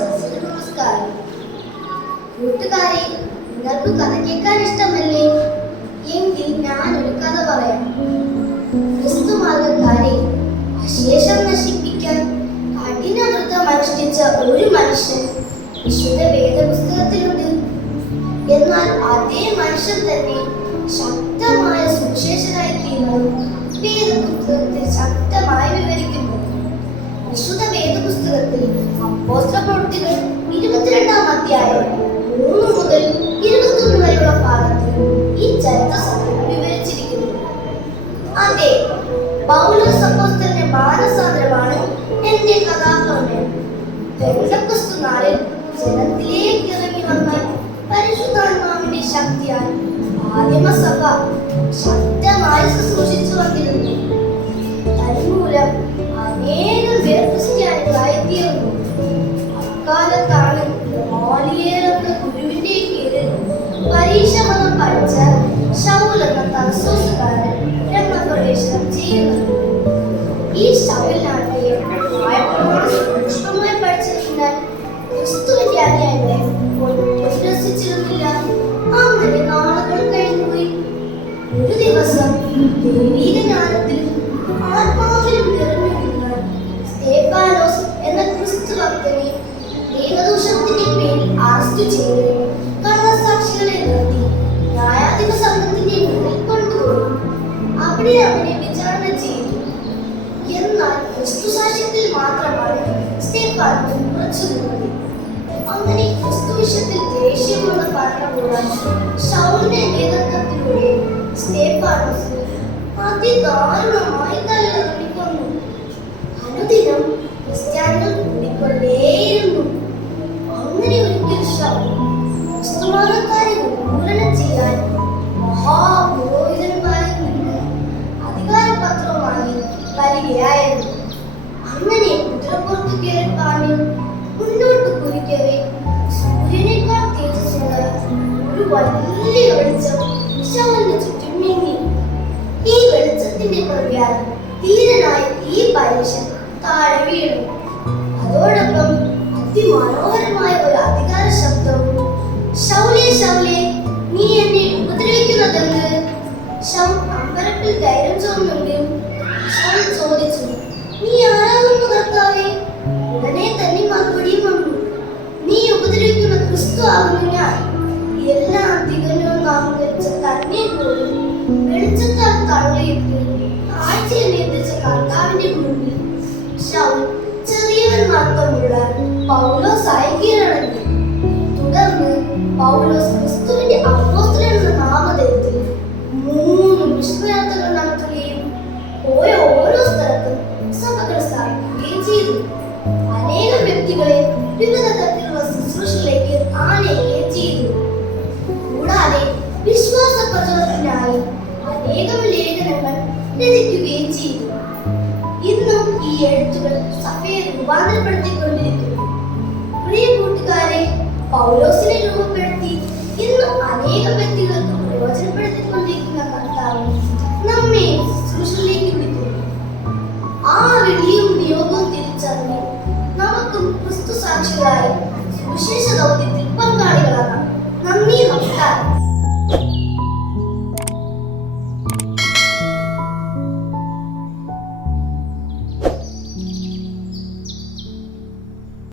സദസ്സിന് നമസ്കാരം. കൂട്ടുകാരെ, നിങ്ങൾക്ക് കഥ കേൾക്കാൻ ഇഷ്ടമല്ലേ? എങ്കിൽ ഞാനൊരു കഥ പറയാം. ക്രിസ്തുമാർഗക്കാരെ അശേഷം നശിപ്പിക്കാൻ കഠിനവ്രതം അനുഷ്ഠിച്ച ഒരു മനുഷ്യൻ വിശുദ്ധ വേദപുസ്തകത്തിലുണ്ട്. എന്നാൽ അതേ മനുഷ്യൻ തന്നെ ശക്തമായ സുവിശേഷനായി തീർന്നതും വേദപുസ്തകത്തിൽ ശക്തമായി വിവരിക്കുന്നു. വിശുദ്ധ വേദപുസ്തകത്തിൽ അപ്പോസ്തലപ്രവൃത്തികൾ 22-ാം അധ്യായം 3 മുതൽ 21 വരെയുള്ള ഭാഗത്തിൽ ഈ ചരിത്ര സംഭവം വിവരിച്ചിരിക്കുന്നു. അതെ, പൗലോസ് അപ്പോസ്തലന്റെ മാനസാന്തരമാണ് എന്റെ കഥാപ്രമേയം. പെന്തക്കോസ്ത് നാളിൽ ജനത്തിലേക്ക് ഇറങ്ങി വന്ന പരിശുദ്ധാത്മാവിന്റെ ശക്തിയാൽ ആദിമസഭ ശക്തമായി ശുശ്രൂഷിച്ചു വന്നിരുന്നു. തന്മൂലം അനേകം പേർ ക്രിസ്ത്യാനികളായി തീർന്നു. അക്കാലത്താണ് ഗമാലിയേൽ എന്ന ഗുരുവിന്റെ കീഴിൽ പരീക്ഷ മതം പഠിച്ച ശൗൽ എന്ന തർസോസുകാരൻ രംഗപ്രവേശനം ചെയ്യുന്നത്. ഈ ശൗലിനാകട്ടെ സൂക്ഷ്മമായി പഠിച്ചിരുന്നാൽ ക്രിസ്തുവിന്റെ അനുയായികളെ രസിച്ചിരുന്നില്ല. അങ്ങനെ നാളുകൾ കഴിഞ്ഞുപോയി. ഒരു ദിവസം ദൈവീക ജ്ഞാനത്തിലും ആത്മാവിലും നിറഞ്ഞിരുന്ന സ്തേഫാനോസ് എന്ന ക്രിസ്തു ഭക്തനെ ദൈവദൂഷണത്തിന്റെ പേരിൽ അറസ്റ്റ് ചെയ്ത് കള്ളസാക്ഷികളെ നിർത്തി ന്യായാധിപ സംഘത്തിന്റെ മുന്നിൽ കൊണ്ടുപോയി. അവിടെ അവനെ വിചാരണ ചെയ്തു. എന്നാൽ ക്രിസ്തു സാക്ഷ്യത്തിൽ മാത്രമാണ് സ്തേഫാനോസ് ഉറച്ചു നിന്നത്. അങ്ങനെ ക്രിസ്തുവിഷയത്തിൽ ദേഷ്യമുള്ള ഭരണകൂടം ശൗലിന്റെ നേതൃത്വത്തിലൂടെ സ്തേഫാനോസ് അതിദാരുണമായി തല്ലിക്കൊന്നു. അനുദിനം ക്രിസ്ത്യാനികൾ കൂടിക്കൊണ്ടേയിരുന്നു. അങ്ങനെ ഒരിക്കൽ ശൗൽ ക്രിസ്തുമാർഗക്കാരെ ഉന്മൂലനം ചെയ്യാൻ മഹാപുരോഹിതന്മാരിൽ നിന്ന് അധികാരപത്രവുമായി വരികയായിരുന്നു. അങ്ങനെ കുതിരപ്പുറത്ത് കയറി മുന്നോട്ട് കുതിക്കവേ സൂര്യനേക്കാൾ തേജസ്സുള്ള ഒരു വലിയ വെളിച്ചം ശൗലിന് ചുറ്റും നീങ്ങി. ഈ വെളിച്ചത്തിന്റെ പ്രകാരം ധീരനായി ഈ പരീശൻ താഴെ വീണു. അതോടൊപ്പം അതിമനോഹരമായ ഒരു അധികാര ശബ്ദവും, ശൗലേ ശൗലേ, നീ എന്നെ ഉപദ്രവിക്കുന്നതെന്ന്. ശൗൽ അമ്പരപ്പിൽ ധൈര്യം ചോർന്നെങ്കിലും ശൗൽ ചോദിച്ചു, നീ ആരാകുന്നു കർത്താവേ? ഉടനെ തന്നെ മറുപടിയും വന്നു, നീ ഉപദ്രവിക്കുന്ന ക്രിസ്തു ആകുന്നു ഞാൻ. എല്ലാം തികഞ്ഞു നാം ധരിച്ച തന്നെ പോലും വെളിച്ചത്താൽ തള്ളിയിട്ട് കാഴ്ചയെ നിയന്ത്രിച്ച കർത്താവിന്റെ മുന്നിൽ ശൗൽ ചെറിയവൻ മാത്രമുള്ള പൗലോസായി കീഴടങ്ങി. തുടർന്ന് പൗലോസ് ക്രിസ്തുവിന്റെ അപ്പോസ്തലൻ എന്ന നാമധേയത്തിൽ 3 മിഷണറിയാത്രകൾ നടത്തുകയും പോയ ഓരോ സ്ഥലത്തും സഭകൾ സ്ഥാപിക്കുകയും ചെയ്തു. അനേകം വ്യക്തികളെ വിവിധ തരത്തിലുള്ള ശുശ്രൂഷയിലേക്ക് ആനയിക്കുകയും ചെയ്തു. കൂടാതെ വിശ്വാസ പ്രചോദനത്തിനായി അനേകം ലേഖനങ്ങൾ രചിക്കുകയും ചെയ്തു. ഇന്നും ഈ എഴുത്തുകൾ സഭയെ രൂപാന്തരപ്പെടുത്തിക്കൊണ്ടിരിക്കുന്നു. പ്രിയ കൂട്ടുകാരെ, പൗലോസിനെ രൂപപ്പെടുത്തി ഇന്നും അനേകം വ്യക്തികൾക്ക് പ്രയോജനപ്പെടുത്തിക്കൊണ്ടിരിക്കുന്ന കർത്താവ് നമ്മെ ശുശ്രൂഷയിലേക്ക് വിളിക്കുന്നു. ആ വിളിയും നിയോഗവും തിരിച്ചറിഞ്ഞ് നമുക്കും ക്രിസ്തു സാക്ഷികളായി സുവിശേഷ ദൗത്യത്തിൽ